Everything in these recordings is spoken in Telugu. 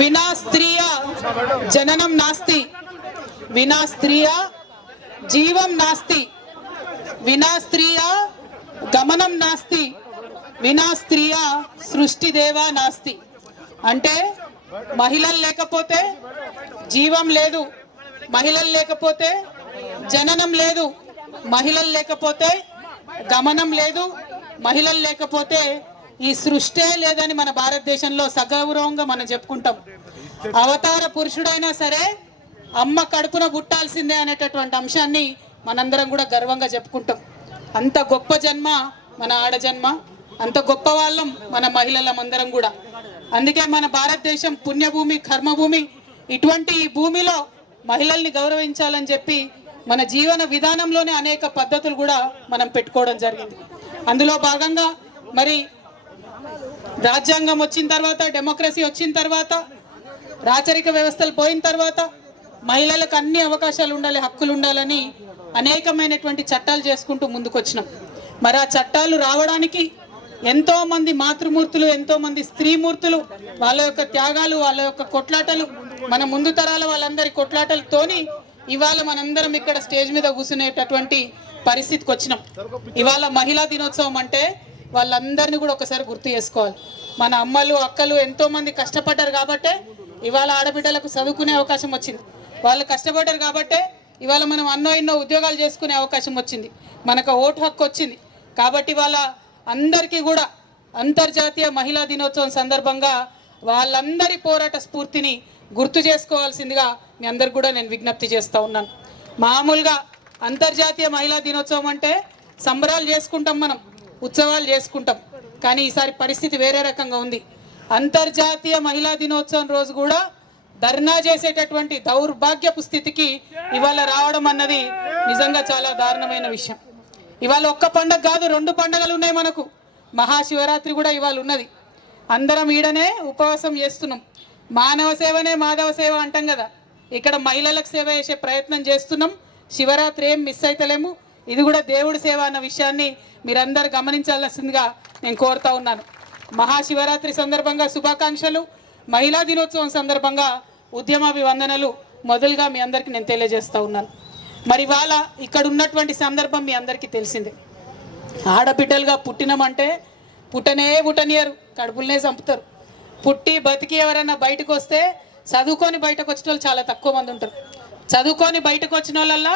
వినా స్త్రీయ జననం నాస్తి, వినా స్త్రీయ జీవం నాస్తి, వినా స్త్రీయ గమనం నాస్తి, వినా స్త్రీయ సృష్టి దేవా నాస్తి. అంటే మహిళలు లేకపోతే జీవం లేదు, మహిళలు లేకపోతే జననం లేదు, మహిళలు లేకపోతే గమనం లేదు, మహిళలు లేకపోతే ఈ సృష్టే లేదని మన భారతదేశంలో సగౌరవంగా మనం చెప్పుకుంటాం. అవతార పురుషుడైనా సరే అమ్మ కడుపున పుట్టాల్సిందే అనేటటువంటి అంశాన్ని మనందరం కూడా గర్వంగా చెప్పుకుంటాం. అంత గొప్ప జన్మ మన ఆడజన్మ, అంత గొప్ప వాళ్ళం మన మహిళలం అందరం కూడా. అందుకే మన భారతదేశం పుణ్యభూమి, కర్మభూమి. ఇటువంటి ఈ భూమిలో మహిళల్ని గౌరవించాలని చెప్పి మన జీవన విధానంలోనే అనేక పద్ధతులు కూడా మనం పెట్టుకోవడం జరిగింది. అందులో భాగంగా మరి రాజ్యాంగం వచ్చిన తర్వాత, డెమోక్రసీ వచ్చిన తర్వాత, రాచరిక వ్యవస్థలు పోయిన తర్వాత మహిళలకు అన్ని అవకాశాలు ఉండాలి, హక్కులు ఉండాలని అనేకమైనటువంటి చట్టాలు చేసుకుంటూ ముందుకొచ్చినాం. మరి ఆ చట్టాలు రావడానికి ఎంతోమంది మాతృమూర్తులు, ఎంతోమంది స్త్రీమూర్తులు వాళ్ళ యొక్క త్యాగాలు, వాళ్ళ యొక్క కొట్లాటలు, మన ముందు తరాల వాళ్ళందరి కొట్లాటలతోని ఇవాళ మనందరం ఇక్కడ స్టేజ్ మీద కూర్చునేటటువంటి పరిస్థితికి వచ్చినాం. ఇవాళ మహిళా దినోత్సవం అంటే వాళ్ళందరినీ కూడా ఒకసారి గుర్తు చేసుకోవాలి. మన అమ్మలు, అక్కలు ఎంతోమంది కష్టపడ్డారు కాబట్టే ఇవాళ ఆడబిడ్డలకు చదువుకునే అవకాశం వచ్చింది. వాళ్ళు కష్టపడ్డారు కాబట్టే ఇవాళ మనం ఎన్నో ఉద్యోగాలు చేసుకునే అవకాశం వచ్చింది, మనకు ఓటు హక్కు వచ్చింది. కాబట్టి వాళ్ళ అందరికీ కూడా అంతర్జాతీయ మహిళా దినోత్సవం సందర్భంగా వాళ్ళందరి పోరాట స్ఫూర్తిని గుర్తు చేసుకోవాల్సిందిగా మీ అందరికి కూడా నేను విజ్ఞప్తి చేస్తూ ఉన్నాను. మామూలుగా అంతర్జాతీయ మహిళా దినోత్సవం అంటే సంబరాలు చేసుకుంటాం, మనం ఉత్సవాలు చేసుకుంటాం. కానీ ఈసారి పరిస్థితి వేరే రకంగా ఉంది. అంతర్జాతీయ మహిళా దినోత్సవం రోజు కూడా ధర్నా చేసేటటువంటి దౌర్భాగ్యపు స్థితికి ఇవాళ రావడం అన్నది నిజంగా చాలా దారుణమైన విషయం. ఇవాళ ఒక్క పండగ కాదు, 2 పండుగలు ఉన్నాయి మనకు. మహాశివరాత్రి కూడా ఇవాళ ఉన్నది. అందరం ఈడనే ఉపవాసం చేస్తున్నాం. మానవ సేవనే మాధవ సేవ అంటాం కదా, ఇక్కడ మహిళలకు సేవ చేసే ప్రయత్నం చేస్తున్నాం. శివరాత్రి ఏం మిస్ అవుతలేము. ఇది కూడా దేవుడి సేవ అన్న విషయాన్ని మీరందరూ గమనించాల్సిందిగా నేను కోరుతా ఉన్నాను. మహాశివరాత్రి సందర్భంగా శుభాకాంక్షలు, మహిళా దినోత్సవం సందర్భంగా ఉద్యమాభివందనలు మొదలుగా మీ అందరికీ నేను తెలియజేస్తూ ఉన్నాను. మరి వాళ్ళ ఇక్కడ ఉన్నటువంటి సందర్భం మీ అందరికీ తెలిసిందే. ఆడబిడ్డలుగా పుట్టినామంటే పుట్టనియరు, కడుపులనే చంపుతారు. పుట్టి బతికి ఎవరైనా బయటకు వస్తే చదువుకొని బయటకు వచ్చిన వాళ్ళు చాలా తక్కువ మంది ఉంటారు. చదువుకొని బయటకు వచ్చిన వాళ్ళల్లో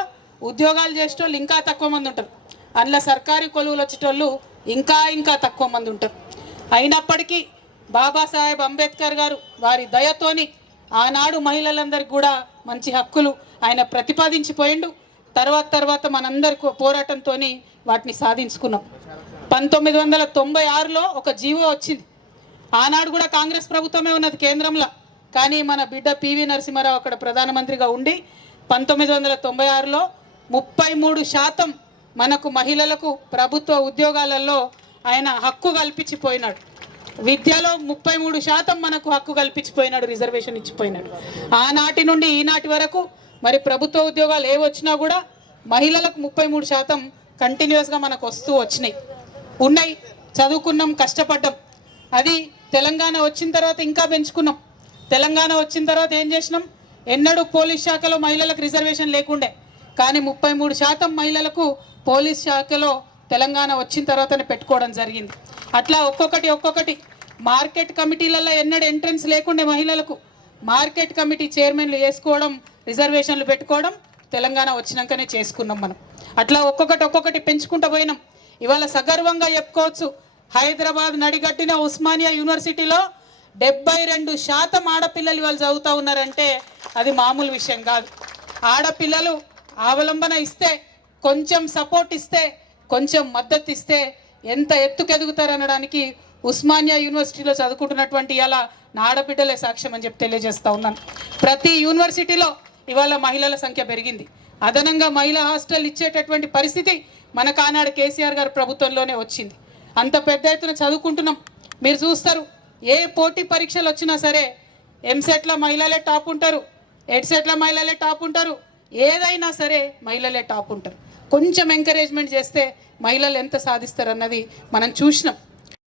ఉద్యోగాలు చేసేటోళ్ళు ఇంకా తక్కువ మంది ఉంటారు. అందులో సర్కారీ కొలువులు వచ్చేటోళ్ళు ఇంకా తక్కువ మంది ఉంటారు. అయినప్పటికీ బాబాసాహెబ్ అంబేద్కర్ గారు వారి దయతోని ఆనాడు మహిళలందరికీ కూడా మంచి హక్కులు ఆయన ప్రతిపాదించిపోయిండు. తర్వాత మనందరి పోరాటంతో వాటిని సాధించుకున్నాం. 1996లో ఒక జీవో వచ్చింది. ఆనాడు కూడా కాంగ్రెస్ ప్రభుత్వమే ఉన్నది కేంద్రంలో. కానీ మన బిడ్డ పివి నరసింహారావు అక్కడ ప్రధానమంత్రిగా ఉండి 1996లో 33% మనకు మహిళలకు ప్రభుత్వ ఉద్యోగాలలో ఆయన హక్కు కల్పించిపోయినాడు. విద్యలో 33% మనకు హక్కు కల్పించిపోయినాడు, రిజర్వేషన్ ఇచ్చిపోయినాడు. ఆనాటి నుండి ఈనాటి వరకు మరి ప్రభుత్వ ఉద్యోగాలు ఏ వచ్చినా కూడా మహిళలకు 33% కంటిన్యూస్గా మనకు వస్తూ ఉన్నాయి. చదువుకున్నాం, కష్టపడ్డాం. అది తెలంగాణ వచ్చిన తర్వాత ఇంకా పెంచుకున్నాం. తెలంగాణ వచ్చిన తర్వాత ఏం చేసినాం? ఎన్నడూ పోలీస్ శాఖలో మహిళలకు రిజర్వేషన్ లేకుండే, కానీ 33% మహిళలకు పోలీస్ శాఖలో తెలంగాణ వచ్చిన తర్వాతనే పెట్టుకోవడం జరిగింది. అట్లా ఒక్కొక్కటి మార్కెట్ కమిటీలలో ఎన్నడూ ఎంట్రన్స్ లేకుండే మహిళలకు మార్కెట్ కమిటీ చైర్మన్లు వేసుకోవడం, రిజర్వేషన్లు పెట్టుకోవడం తెలంగాణ వచ్చినాకనే చేసుకున్నాం మనం. అట్లా ఒక్కొక్కటి పెంచుకుంటూ పోయినాం. ఇవాళ సగర్వంగా చెప్పుకోవచ్చు, హైదరాబాద్ నడిగట్టిన ఉస్మానియా యూనివర్సిటీలో 72% ఆడపిల్లలు ఇవాళ చదువుతూ ఉన్నారంటే అది మామూలు విషయం కాదు. ఆడపిల్లలు అవలంబన ఇస్తే, కొంచెం సపోర్ట్ ఇస్తే, కొంచెం మద్దతు ఇస్తే ఎంత ఎత్తుకెదుగుతారనడానికి ఉస్మానియా యూనివర్సిటీలో చదువుకుంటున్నటువంటి ఇలా నా ఆడబిడ్డలే సాక్ష్యం అని చెప్పి తెలియజేస్తూ ఉన్నాను. ప్రతి యూనివర్సిటీలో ఇవాళ మహిళల సంఖ్య పెరిగింది. అదనంగా మహిళా హాస్టల్ ఇచ్చేటటువంటి పరిస్థితి మనకు ఆనాడు కేసీఆర్ గారి ప్రభుత్వంలోనే వచ్చింది. అంత పెద్ద ఎత్తున చదువుకుంటున్నాం. మీరు చూస్తారు, ఏ పోటీ పరీక్షలు వచ్చినా సరే ఎంసెట్లో మహిళలే టాప్ ఉంటారు, ఎడ్సెట్లో మహిళలే టాప్ ఉంటారు, ఏదైనా సరే మహిళలే టాప్ ఉంటారు. కొంచెం ఎంకరేజ్మెంట్ చేస్తే మహిళలు ఎంత సాధిస్తారు అన్నది మనం చూసినాం.